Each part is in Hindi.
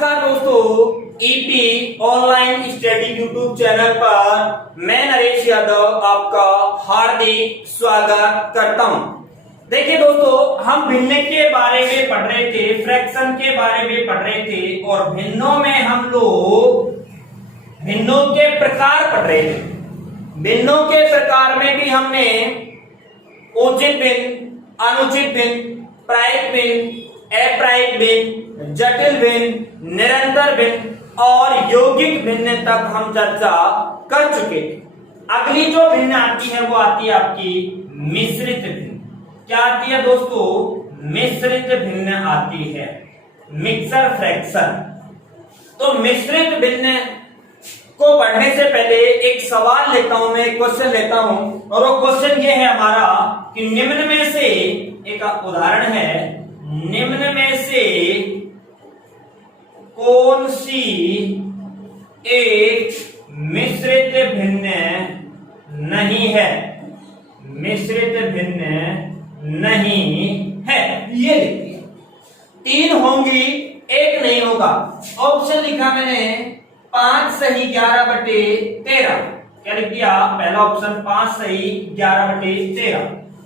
नमस्कार दोस्तों, EP online study YouTube channel पर मैं नरेश यादव आपका हार्दिक स्वागत करता हूं। देखिए दोस्तों, हम भिन्न के बारे में पढ़ रहे थे, फ्रैक्शन के बारे में पढ़ रहे थे और भिन्नों में हम लोग भिन्नों के प्रकार पढ़ रहे थे। भिन्नों के प्रकार में भी हमने उचित भिन्न, अनुचित भिन्न, प्रायिक भिन्न, अप्रायिक भिन्न, जटिल भिन्न, निरंतर भिन्न और यौगिक भिन्न तक हम चर्चा कर चुके थे। अगली जो भिन्न आती है वो आती है आपकी मिश्रित भिन्न। क्या आती है दोस्तों? मिश्रित भिन्न आती है, मिक्सर फ्रैक्शन। तो मिश्रित भिन्न को पढ़ने से पहले एक सवाल लेता हूं, मैं एक क्वेश्चन लेता हूं और वो क्वेश्चन ये है हमारा कि निम्न में से एक उदाहरण है, निम्न में से कौन सी एक मिश्रित भिन्न नहीं है? मिश्रित भिन्न नहीं है, ये लिखिए। 3 होंगी, एक नहीं होगा। ऑप्शन लिखा मैंने 5 सही 11/13। क्या लिख दिया? पहला ऑप्शन 5 सही 11/13।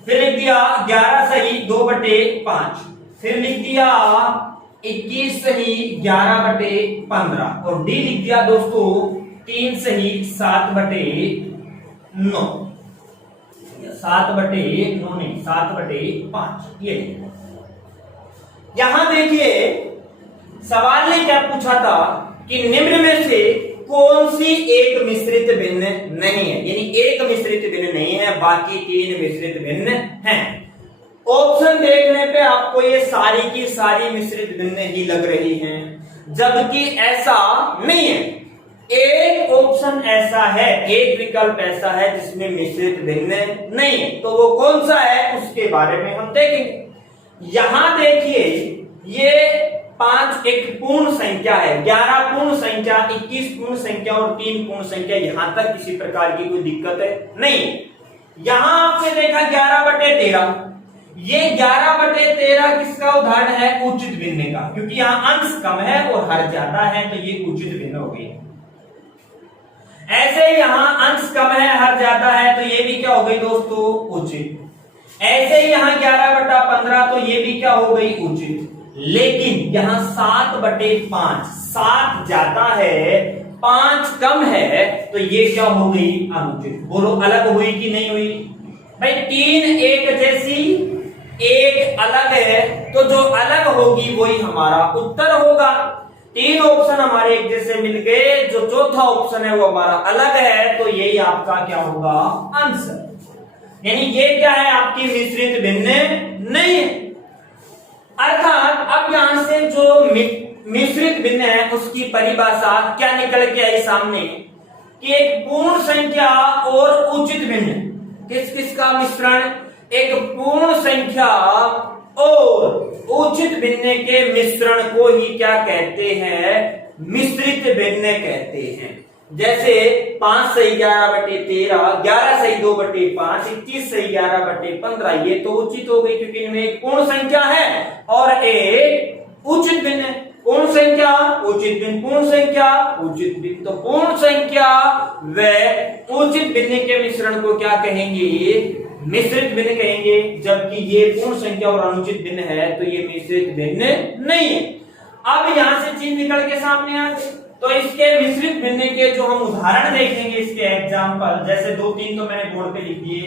फिर लिख दिया 11 सही 2/5। फिर लिख दिया 21 सही 11/15 और डी लिख दिया दोस्तों 3 सही 7/9। 7/9 नहीं, 7/5। ये यहां देखिए सवाल ने क्या पूछा था कि निम्न में से कौन सी एक मिश्रित भिन्न नहीं है, यानी एक मिश्रित भिन्न नहीं है, बाकी 3 मिश्रित भिन्न हैं। ऑप्शन देखने पे आपको ये सारी की सारी मिश्रित भिन्न ही लग रही हैं, जबकि ऐसा नहीं है। एक ऑप्शन ऐसा है, एक विकल्प ऐसा है जिसमें मिश्रित भिन्न नहीं है। तो वो कौन सा है उसके बारे में हम देखेंगे। यहां देखिए, ये 5 एक पूर्ण संख्या है, 11 पूर्ण संख्या, 21 पूर्ण संख्या और 3 पूर्ण संख्या। यहां तक किसी प्रकार की कोई दिक्कत है नहीं। यहां आपने देखा 11/13, ये 11/13 किसका उदाहरण है? उचित भिन्न का, क्योंकि यहां अंश कम है और हर ज्यादा है तो ये उचित भिन्न हो गई। ऐसे यहां अंश कम है, हर ज्यादा है तो ये भी क्या हो गई दोस्तों? उचित। ऐसे ही यहां 11/15 तो ये भी क्या हो गई? उचित। लेकिन यहां 7/5, 7 ज्यादा है, 5 कम है तो ये क्या हो गई? अनुचित। बोलो अलग हुई कि नहीं हुई? भाई 3 एक जैसी, एक अलग है, तो जो अलग होगी वही हमारा उत्तर होगा। 3 ऑप्शन हमारे एक जैसे मिल गए, जो चौथा ऑप्शन है वो हमारा अलग है, तो यही आपका क्या होगा? आंसर। यानी ये क्या है? आपकी मिश्रित भिन्न नहीं है। अर्थात अब यहां से जो मिश्रित भिन्न है उसकी परिभाषा क्या निकल के आई सामने कि एक पूर्ण संख्या और उचित भिन्न, किस किस का मिश्रण? एक पूर्ण संख्या और उचित भिन्न के मिश्रण को ही क्या कहते हैं? मिश्रित भिन्न कहते हैं। जैसे 5 सही 11/13, 11 सही 2/5, 21 सही 11/15, ये तो उचित हो गई क्योंकि इनमें एक पूर्ण संख्या है और एक उचित भिन्न। पूर्ण संख्या, उचित भिन्न, पूर्ण संख्या, उचित भिन्न। तो पूर्ण संख्या व उचित भिन्न के मिश्रण को क्या कहेंगे? मिश्रित भिन्न कहेंगे, जबकि ये पूर्ण संख्या और अनुचित भिन्न है तो ये मिश्रित भिन्न नहीं है। अब यहां से चीज निकल के सामने आ गई, तो इसके मिश्रित भिन्न के जो हम उदाहरण देखेंगे, इसके एग्जाम्पल, जैसे 2-3 तो मैंने बोर्ड पे लिख दिए।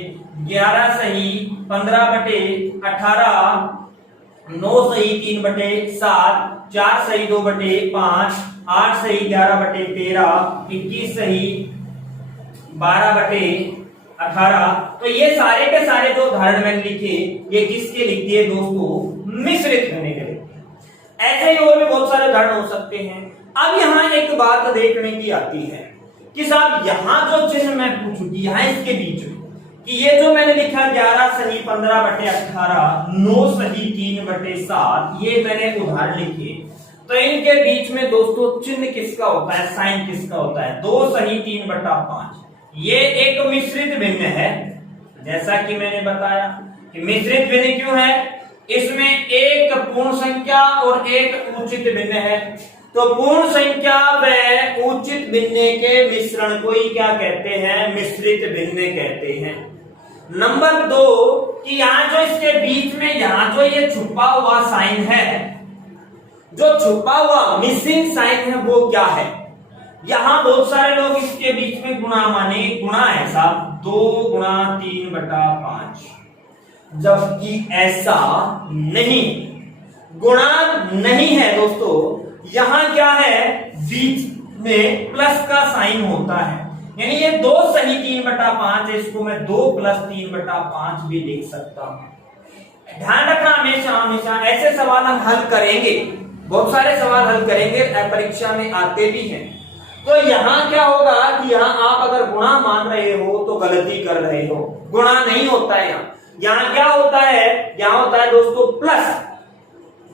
11 सही 15/18, 9 सही 3/7, 4 सही 2/5, 8 सही 11/13, 21 सही 12/18। तो ये सारे के सारे जो उदाहरण मैंने लिखे, ये किसके लिख दिए दोस्तों? मिश्रित भिन्न के। ऐसे ही और भी बहुत सारे उदाहरण हो सकते हैं। अब यहां एक बात देखने की आती है कि साहब यहां जो चिन्ह मैं पूछूंगी, यहां इसके बीच में कि ये जो मैंने लिखा 11 सही 15/18, 9 सही 3/7, ये मैंने उदाहरण लिखे, तो इनके बीच में दोस्तों चिन्ह किसका होता है? साइन किसका होता है? 2 सही 3/5। ये एक मिश्रित भिन्न है, जैसा कि मैंने बताया कि मिश्रित भिन्न क्यों है? इसमें एक पूर्ण संख्या और एक उचित भिन्न है, तो पूर्ण संख्या व उचित भिन्ने के मिश्रण को ही क्या कहते हैं? मिश्रित भिन्ने कहते हैं। नंबर 2 कि यहां जो इसके बीच में यहां जो ये छुपा हुआ साइन है, जो छुपा हुआ मिसिंग साइन है वो क्या है? यहां बहुत सारे लोग इसके बीच में गुणा माने, गुणा है साहब 2 गुणा 3/5, जबकि ऐसा नहीं, गुणा नहीं है दोस्तों। यहां क्या है? बीच में प्लस का साइन होता है, यानी ये 2 सही 3/5 है, इसको मैं 2 + 3/5 भी लिख सकता हूं। ध्यान रखना हमेशा हमेशा ऐसे सवाल हम हल करेंगे, बहुत सारे सवाल हल करेंगे, परीक्षा में आते भी हैं। तो यहां क्या होगा कि यहां आप अगर गुणा मान रहे हो तो गलती कर रहे हो, गुणा नहीं होता है यहां क्या होता है? यहां होता है दोस्तों प्लस।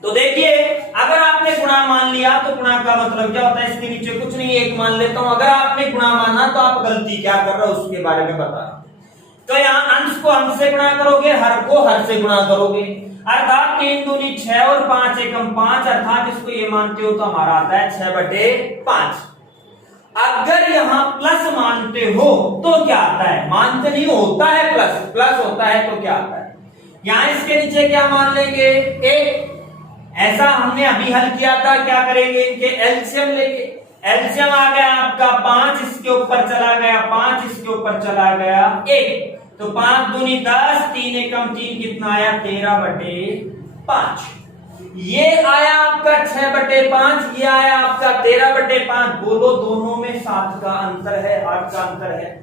तो देखिए अगर आपने गुणा मान लिया तो गुणा का मतलब क्या होता है? इसके नीचे कुछ नहीं, 1 मान लेता हूं। अगर आपने गुणा माना तो आप गलती क्या कर रहे हो उसके बारे में बता। तो यहाँ अंश को अंश से गुणा करोगे, हर को हर से गुणा करोगे, अर्थात 3 दूनी 6 और 5 एकम 5, अर्थात इसको ये मानते हो तो हमारा आता है 6/5। अगर यहाँ प्लस मानते हो तो क्या आता है? मानते नहीं होता है, प्लस प्लस होता है तो क्या आता है? यहाँ इसके नीचे क्या मान लेंगे? 1। ऐसा हमने अभी हल किया था, क्या करेंगे? इनके एलसीएम लेंगे। एलसीएम आ गया आपका 5, इसके ऊपर चला गया 5, इसके ऊपर चला गया 1, तो 5 दूनी 10, 3 एकम 3 कितना आया? 13/5। ये आया आपका 6/5, ये आया आपका 13/5। बोलो दोनों में 7 का अंतर है, 8 का अंतर है,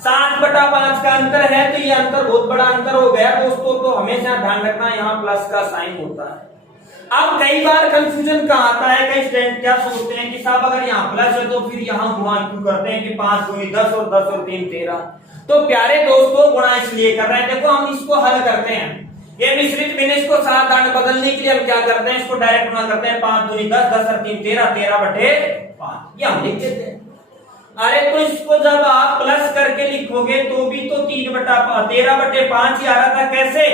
7/5 का अंतर है। तो ये अंतर बहुत बड़ा अंतर हो गया दोस्तों। तो हमेशा ध्यान रखना यहाँ प्लस का साइन होता है। अब कई बार कंफ्यूजन कहाँ आता है, कई स्टूडेंट क्या सोचते हैं कि साहब अगर यहाँ प्लस है तो फिर यहाँ गुणा क्यों करते हैं कि 5 दूनी 10 और 10 और 3 13। तो प्यारे दोस्तों गुणा इसलिए कर रहे हैं, देखो हम इसको हल करते हैं, ये मिश्रित भिन्न, इसको 7 8 बदलने के लिए हम क्या करते हैं? इसको डायरेक्ट गुणा करते हैं। 5 दूनी 10, 10 और 3 13, 13/5 ये हम लिख देते हैं। अरे तो इसको जब आप प्लस करके लिखोगे तो भी तो 13/5 ही आ रहा था। कैसे?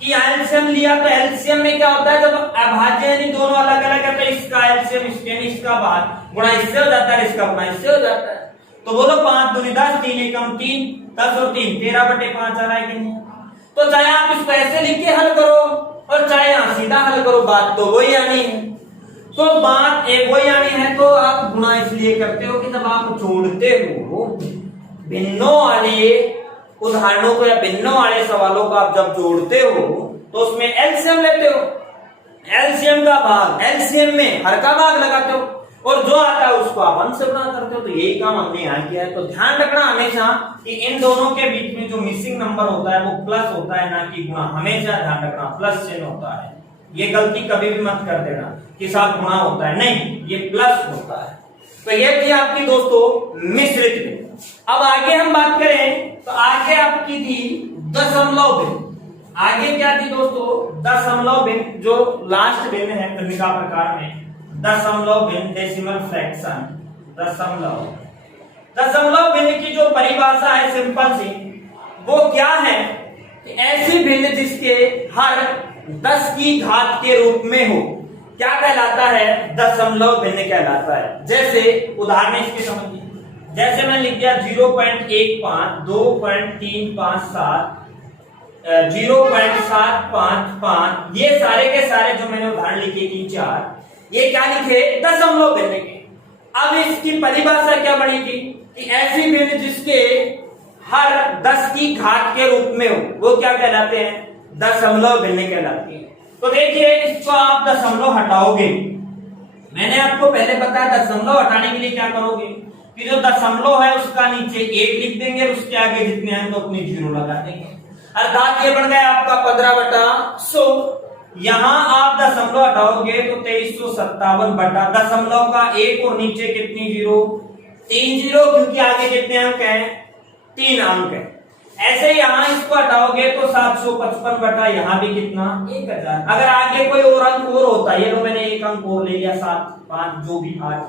कि एलसीएम लिया, तो एलसीएम में क्या होता है? जब अभाज्य यानी दोनों अलग अलग है तो इसका एलसीएम इसका भाग गुणा इससे हो जाता है, इसका गुणा इससे हो जाता है। तो बोलो 5 दूनी 10, 3 एकम 3, 10 और 3 13/5 आ रहा है कि नहीं? तो चाहे आप इसको ऐसे लिख के हल करो और चाहे यहां सीधा हल करो, बात तो वही आनी है। तो बात एक वही आनी है। तो आप गुणा इसलिए करते हो कि जब आप जोड़ते हो भिन्नों वाले उदाहरणों को या भिन्नों वाले सवालों को आप जब जोड़ते हो तो उसमें एलसीएम लेते हो, एलसीएम का भाग एलसीएम में हर का भाग लगाते हो और जो आता है उसको आप अंश से गुणा करते हो। तो यही काम हमने यहाँ किया है। तो ध्यान रखना हमेशा कि इन दोनों के बीच में जो मिसिंग नंबर होता है वो प्लस होता है, ना कि गुणा। हमेशा ध्यान रखना प्लस चिन्ह होता है, ये गलती कभी भी मत कर देना कि साथ गुणा होता है, नहीं, ये प्लस होता है। तो ये थी आपकी दोस्तों मिश्रित भिन्न। अब आगे हम बात करें तो आगे आपकी थी दशमलव भिन्न। आगे क्या थी दोस्तों? दशमलव भिन्न, जो लास्ट भिन्न है भिन्नता प्रकार में, दशमलव भिन्न डेसिमल फ्रैक्शन। दशमलव भिन्न की जो परिभाषा है सिंपल सी, वो क्या है? ऐसी भिन्न जिसके हर 10 की घात के रूप में हो, क्या कहलाता है? दशमलव भिन्न कहलाता है। जैसे उदाहरण इसके समझिए, जैसे मैं लिख दिया 0.15, 2.357, 0.755, ये सारे के सारे जो मैंने उदाहरण लिखे 3 4, ये क्या लिखे? दशमलव भिन्न के। अब इसकी परिभाषा क्या बनेगी कि ऐसी भिन्न जिसके हर 10 की घात के रूप में हो, वो क्या कहलाते हैं? दशमलव भिन्न कहलाती है। तो देखिए इसको आप दशमलव हटाओगे, मैंने आपको पहले बताया दशमलव हटाने के लिए क्या करोगे कि जो दशमलव है उसका नीचे 1 लिख देंगे, उसके आगे जितने हैं तो अपनी 0 लगा देंगे, अर्थात ये बन गया आपका 15/100। यहां आप दशमलव हटाओगे तो 2357 दशमलव का 1 और नीचे कितनी 0? 3 0, क्योंकि आगे कितने अंक हैं? 3 अंक है। ऐसे यहां इसको हटाओगे तो 755 यहाँ भी कितना? 1000। अगर आगे कोई और अंक और होता, ये तो मैंने 1 अंक और ले लिया, 7 5 जो भी 8,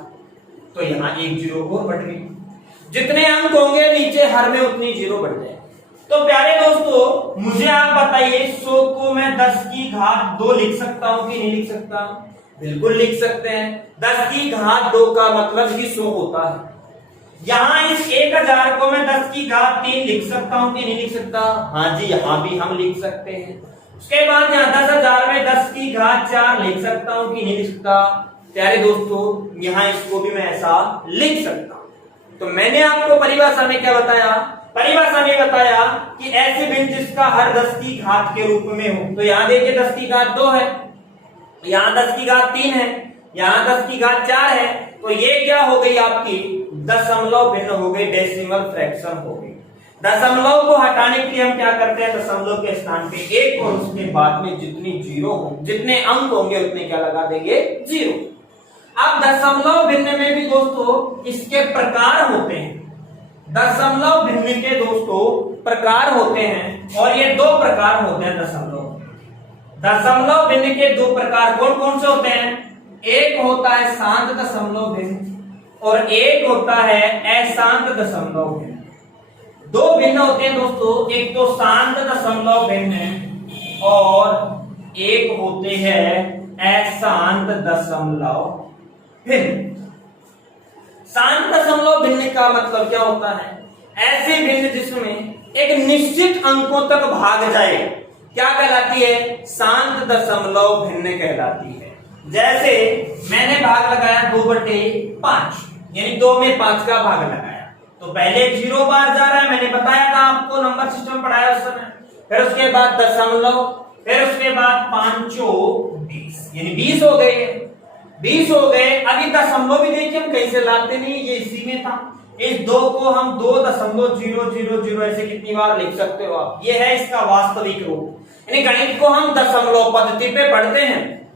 तो यहाँ 1 0 और बढ़ गई। जितने अंक होंगे नीचे हर में उतनी 0 बढ़ जाए। तो प्यारे दोस्तों मुझे आप बताइए 100 को मैं 10 की घात 2 लिख सकता हूं कि नहीं लिख सकता? बिल्कुल लिख सकते हैं। 10 की घात 2 का मतलब ही 100 होता है। यहां इस 1000 को मैं 10 की घात 3 लिख सकता हूं कि नहीं लिख सकता? हाँ जी, यहां भी हम लिख सकते हैं। उसके बाद यहां 10,000 में 10 की घात 4 लिख सकता हूं कि नहीं लिख सकता? प्यारे दोस्तों, यहां इसको भी मैं ऐसा लिख सकता हूं। तो मैंने आपको परिभाषा में क्या बताया? परिभाषा में बताया कि ऐसे भिन्न जिसका हर 10 की घात के रूप में हो। तो यहां देखिए 10 की घात 2 है, यहां 10 की घात 3 है, यहां 10 की घात 4 है। तो ये क्या हो गई आपकी दशमलव भिन्न हो गई, डेसिमल फ्रैक्शन हो गई। दशमलव को हटाने के लिए हम क्या करते हैं? दशमलव के स्थान पे 1 और उसके बाद में जितनी जीरो हो, जितने अंक होंगे उतने क्या लगा देंगे? 0। अब दशमलव भिन्न में भी दोस्तों इसके प्रकार होते हैं। दशमलव भिन्न के दोस्तों प्रकार होते हैं और ये 2 प्रकार होते हैं। दशमलव भिन्न के 2 प्रकार कौन कौन से होते हैं? एक होता है शांत दशमलव भिन्न और एक होता है अशांत दशमलव भिन्न। 2 भिन्न होते हैं दोस्तों, एक तो शांत दशमलव भिन्न और एक होते हैं अशांत दशमलव भिन्न। शांत दशमलव भिन्न का मतलब क्या होता है? ऐसे भिन्न जिसमें एक निश्चित अंकों तक भाग जाए, क्या कहलाती है? शांत दशमलव भिन्न कहलाती है। जैसे मैंने भाग लगाया 2/5, यानी 2 में 5 का भाग लगाया, तो पहले 0 बार जा रहा है, मैंने बताया था आपको, नंबर सिस्टम पढ़ाया उस समय। फिर उसके बाद दशमलव, फिर उसके बाद 5 20, यानी 20 हो गए। 20 हो गए। अभी दशमलव भी देखिए हम कैसे लाते नहीं, ये इसी में था। इस 2 को हम 2.000 ऐसे कितनी बार लिख सकते हो आप? ये है इसका वास्तविक रूप। यानी गणित को हम दशमलव पद्धति पे पढ़ते हैं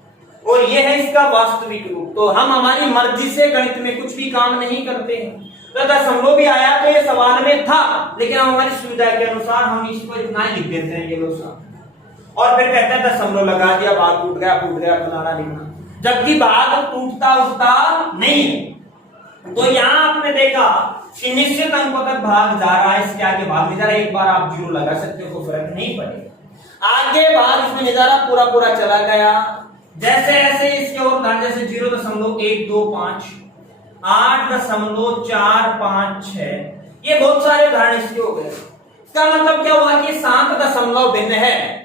और ये है इसका वास्तविक रूप। तो हम हमारी मर्जी से गणित में कुछ भी काम नहीं करते हैं। तो दशमलव भी आया तो ये सवाल में था, लेकिन हमारी सुविधा के अनुसार हम इसको इतना ही लिख देते हैं, ये लोग। और फिर कहते हैं दशमलव लगा दिया, भाग टूट गया फलाना लिखना, जबकि भाग टूटता उठता नहीं है। तो यहां आपने देखा कि निश्चित अंकों तक भाग जा रहा है, इसके आगे भाग नहीं जा रहा। एक बार आप 0 लगा सकते हो, कोई फर्क नहीं पड़ेगा। आगे भाग इसमें नजारा पूरा चला गया। जैसे ऐसे इसके और उदाहरण, जैसे 0.125, 8.456, ये बहुत सारे उदाहरण इसके हो गए। इसका मतलब क्या हुआ कि शांत दशमलव भिन्न है।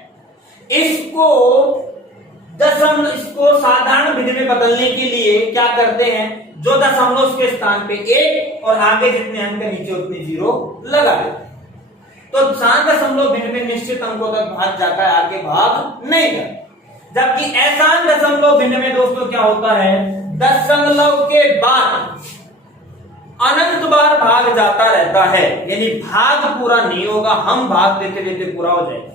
इसको साधारण भिन्न में बदलने के लिए क्या करते हैं? जो दशमलव उसके स्थान पे 1 और आगे जितने अंक नीचे उतने 0 लगा देते हैं। तो शांत दशमलव भिन्न में निश्चित अंकों तक भाग जाता है, आगे भाग नहीं जाता। जबकि अशांत दशमलव भिन्न में दोस्तों क्या होता है? दशमलव के बाद अनंत बार भाग जाता रहता है, यानी भाग पूरा नहीं होगा, हम भाग देते देते पूरा हो जाएगा।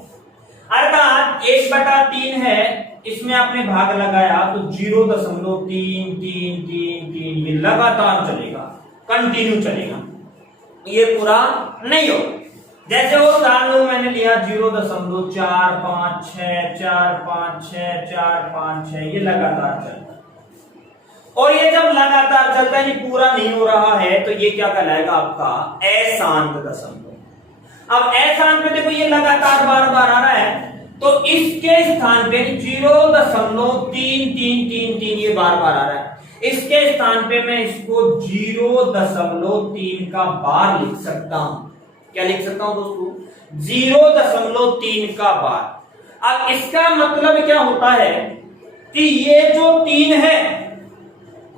अर्थात 1/3 है, इसमें आपने भाग लगाया तो 0.333 ये लगातार चलेगा, कंटिन्यू चलेगा, ये पूरा नहीं होगा। जैसे वो उदाहरण मैंने लिया 0.456456456 ये लगातार चलता है। और ये जब लगातार चलता है, पूरा नहीं हो रहा है, तो ये क्या कहलाएगा? आपका अशांत दशमलव। अब अशांत में देखो ये लगातार बार बार आ रहा है, तो इसके स्थान पे 0.333 ये बार बार आ रहा है, इसके स्थान पे मैं इसको 0.3 का बार लिख सकता हूं। क्या लिख सकता हूं दोस्तों? 0.3 का बार। अब इसका मतलब क्या होता है कि ये जो 3 है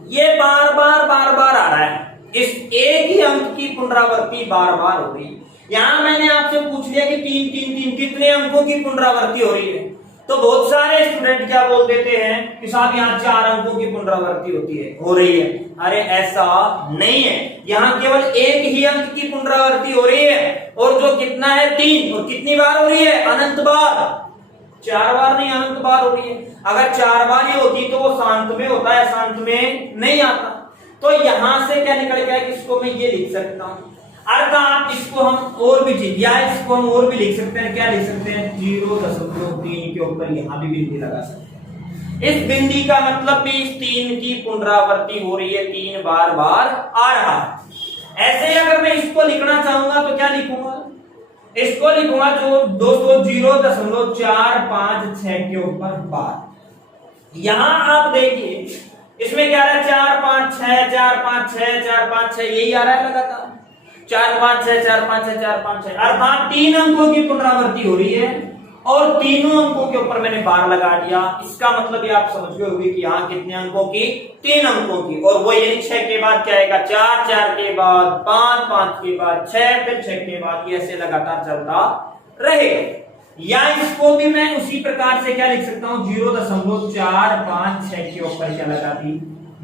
ये बार बार आ रहा है, इस एक ही अंक की पुनरावृत्ति बार बार हो रही है। यहां मैंने आपसे पूछ लिया कि 3 कितने अंकों की पुनरावृत्ति हो रही है, तो बहुत सारे स्टूडेंट क्या बोल देते हैं कि साहब यहाँ 4 अंकों की पुनरावृत्ति हो रही है। अरे ऐसा नहीं है, यहाँ केवल एक ही अंक की पुनरावृत्ति हो रही है, और जो कितना है 3, और कितनी बार हो रही है? अनंत बार। 4 बार नहीं, अनंत बार हो रही है। अगर 4 बार ही होती तो वो शांत में होता है, शांत में नहीं आता। तो यहां से क्या निकल गया कि इसको मैं ये लिख सकता हूं। अर्थात इसको हम और भी इसको हम और भी लिख सकते हैं। क्या लिख सकते हैं? 0.3 के ऊपर यहां भी बिंदी लगा सकते हैं। इस बिंदी का मतलब भी इस 3 की पुनरावृत्ति हो रही है, 3 बार आ रहा है। ऐसे ही अगर मैं इसको लिखना चाहूंगा तो क्या लिखूंगा? इसको लिखूंगा जो दोस्तों 0.456 के ऊपर बार, यहां आप देखिए इसमें क्या रहा है 4 5 6 4 5 6 4 5 6 यही आ रहा है लगातार 4 5 6 4 5 6 4 5 6 अर्थात 3 अंकों की पुनरावृत्ति हो रही है और तीनों अंकों के ऊपर मैंने बार लगा दिया। इसका मतलब ये आप समझ गए होंगे कि यहाँ कितने अंकों की 3 अंकों की और वो यानी 6 के बाद क्या आएगा 4 4 के बाद 5 5 के बाद 6 फिर 6 के बाद ये ऐसे लगातार चलता रहेगा। या इसको भी मैं उसी प्रकार से क्या लिख सकता हूं 0.456 के ऊपर क्या लगा दी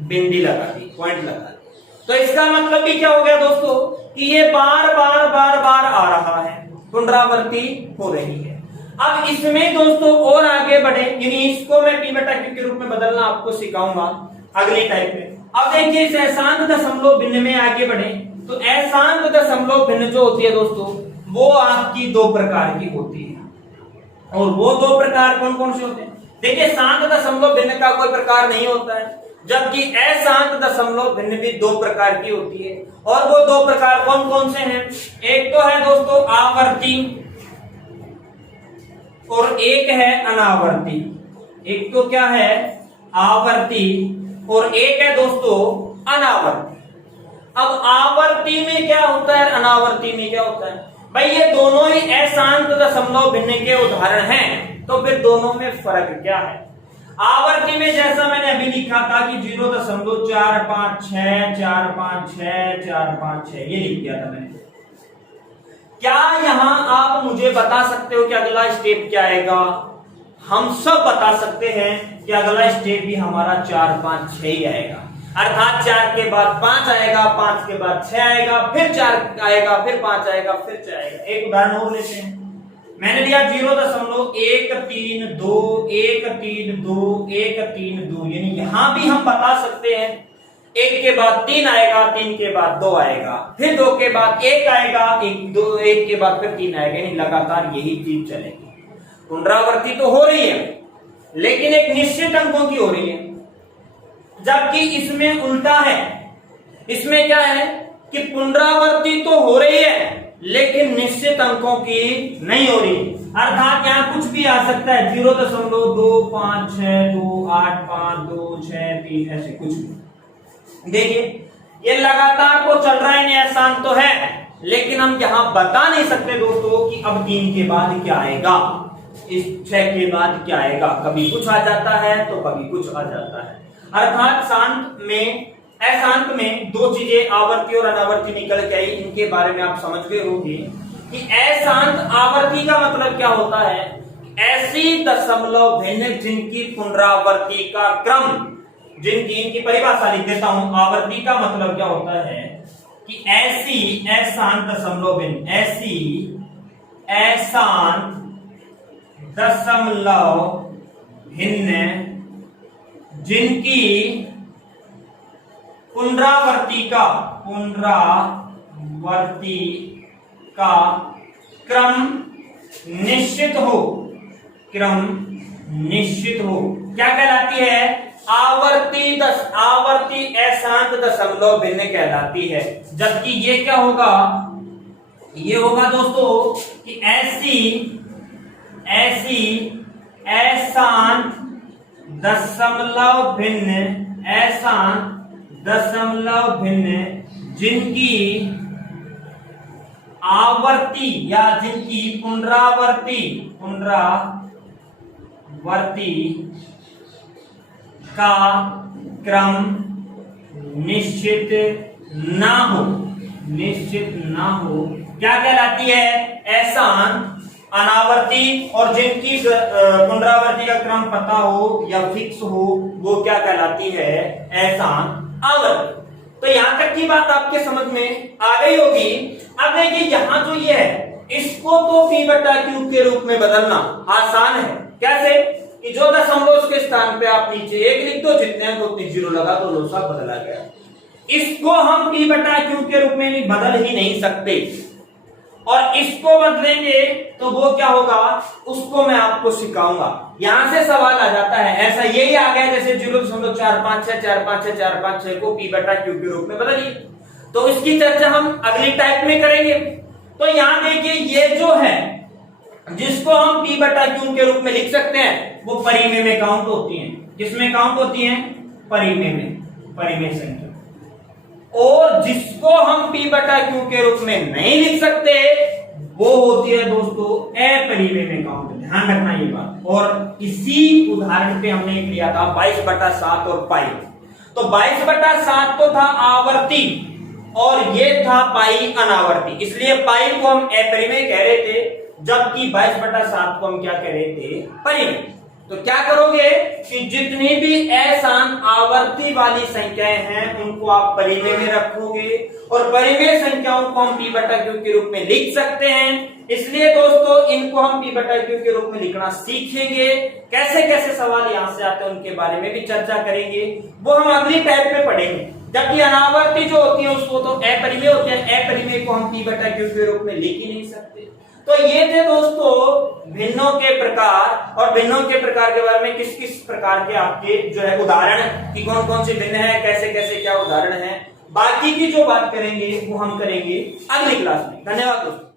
बिंदी लगा दी पॉइंट लगा दी। तो इसका मतलब भी क्या हो गया दोस्तों कि ये बार बार बार बार आ रहा है पुनरावृत्ति हो रही है। अब इसमें दोस्तों और आगे बढ़े यानी इसको मैं p बटा q के रूप में बदलना आपको सिखाऊंगा अगली टाइप में। अब देखिए इस अशांत दशमलव भिन्न में आगे बढ़े तो अशांत दशमलव भिन्न जो होती है दोस्तों वो आपकी 2 प्रकार की होती है और वो 2 प्रकार कौन कौन से होते हैं। देखिए शांत दशमलव भिन्न का कोई प्रकार नहीं होता है जबकि अशांत दशमलव भिन्न भी 2 प्रकार की होती है और वो 2 प्रकार कौन कौन से हैं। एक तो है दोस्तों आवर्ती और एक है अनावर्ती। एक तो क्या है आवर्ती और एक है दोस्तों अनावर्ती। अब आवर्ती में क्या होता है अनावर्ती में क्या होता है भाई ये दोनों ही अशांत दशमलव भिन्न के उदाहरण हैं तो फिर दोनों में फर्क क्या है। आवर्ती में जैसा मैंने अभी लिखा था कि 0.456 456 456 ये लिख दिया था मैंने। क्या यहां आप मुझे बता सकते हो कि अगला स्टेप क्या आएगा। हम सब बता सकते हैं कि अगला स्टेप भी हमारा 4 5 6 ही आएगा अर्थात 4 के बाद 5 आएगा 5 के बाद 6 आएगा फिर 4 आएगा फिर 5 आएगा फिर 6 आएगा। एक उदाहरण और लेते हैं मैंने लिया 0.132 132 132 यानी यहां भी हम बता सकते हैं 1 के बाद 3 आएगा 3 के बाद 2 आएगा फिर 2 के बाद 1 आएगा 1 के बाद फिर 3 आएगा यानी लगातार यही चीज चलेगी। पुनरावृत्ति तो हो रही है लेकिन एक निश्चित अंकों की हो रही है जबकि इसमें उल्टा है। इसमें क्या है कि पुनरावृत्ति तो हो रही है लेकिन निश्चित अंकों की नहीं हो रही अर्थात यहां कुछ भी आ सकता है 0.2562855263 ऐसे कुछ भी। देखिए ये लगातार तो चल रहा है आसान तो है लेकिन हम यहां बता नहीं सकते दोस्तों कि अब 3 के बाद क्या आएगा इस 6 के बाद क्या आएगा। कभी कुछ आ जाता है तो कभी कुछ आ जाता है अर्थात शांत में अशांत में 2 चीजें आवर्ती और अनावर्ती निकल के आई। इनके बारे में आप समझ गए होंगे कि अशांत आवर्ती का मतलब क्या होता है ऐसी दशमलव भिन्न जिनकी पुनरावृत्ति का क्रम जिनकी इनकी परिभाषा लिख देता हूं। आवर्ती का मतलब क्या होता है कि ऐसी अशांत दशमलव भिन्न ऐसी अशांत दशमलव भिन्न जिनकी पुनरावृत्ति का क्रम निश्चित हो क्या कहलाती है आवर्ती अशांत दशमलव भिन्न कहलाती है। जबकि ये क्या होगा ये होगा दोस्तों कि ऐसी अशांत दशमलव भिन्न जिनकी आवर्ती या जिनकी पुनरावृत्ति का क्रम निश्चित ना हो क्या कहलाती है अशांत अनावर्ती और जिनकी पुनरावृत्ति का क्रम पता हो या फिक्स हो वो क्या कहलाती है अशांत आवर्ती। तो यहां तक की बात आपके समझ में आ गई होगी। अब देखिए यहां जो ये है इसको तो p बटा q के रूप में बदलना आसान है। कैसे कि जो दशमलव उसके स्थान पे आप नीचे 1 लिख दो जितने हैं उतनी 0 लगा दो लो सब बदला गया। इसको हम p बटा q के रूप में बदल ही नहीं सकते और इसको बदलेंगे तो वो क्या होगा उसको मैं आपको सिखाऊंगा। यहां से सवाल आ जाता है ऐसा यही आ गया जैसे 0.456 456 456 को p बटा q के रूप में बदलिए तो इसकी चर्चा हम अगली टाइप में करेंगे। तो यहां देखिए ये जो है जिसको हम p बटा q के रूप में लिख सकते हैं वो परिमेय में काउंट होती हैं। किसमें काउंट होती हैं? परिमेय में, परिमेय संख्या। और जिसको हम p बटा q के रूप में नहीं लिख सकते वो होती है दोस्तों अपरिमेय में काउंट। ध्यान रखना ये बात। और इसी उदाहरण पे हमने लिया था 22/7 और पाई। तो 22/7 तो था आवर्ती और ये था पाई अनावर्ती, इसलिए पाई को हम अपरिमेय कह रहे थे, जबकि 22/7 को हम क्या कह रहे थे? परिमेय। तो क्या करोगे कि जितनी भी असान आवर्ती वाली संख्याएं हैं उनको आप परिमेय में रखोगे और परिमेय संख्याओं को हम p बटा q के रूप में लिख सकते हैं। इसलिए दोस्तों इनको हम p बटा q के रूप में लिखना सीखेंगे। कैसे कैसे सवाल यहां से आते हैं उनके बारे में भी चर्चा करेंगे, वो हम अगली टाइप में पढ़ेंगे। जबकि अनावर्ती जो होती है उसको तो अपरिमेय होती है, अपरिमेय को हम p बटा q के रूप में लिख ही नहीं सकते। तो ये थे दोस्तों भिन्नों के प्रकार, और भिन्नों के प्रकार के बारे में किस किस प्रकार के आपके जो है उदाहरण कि कौन कौन से भिन्न है, कैसे कैसे क्या उदाहरण है। बाकी की जो बात करेंगे वो हम करेंगे अगली क्लास में। धन्यवाद दोस्तों।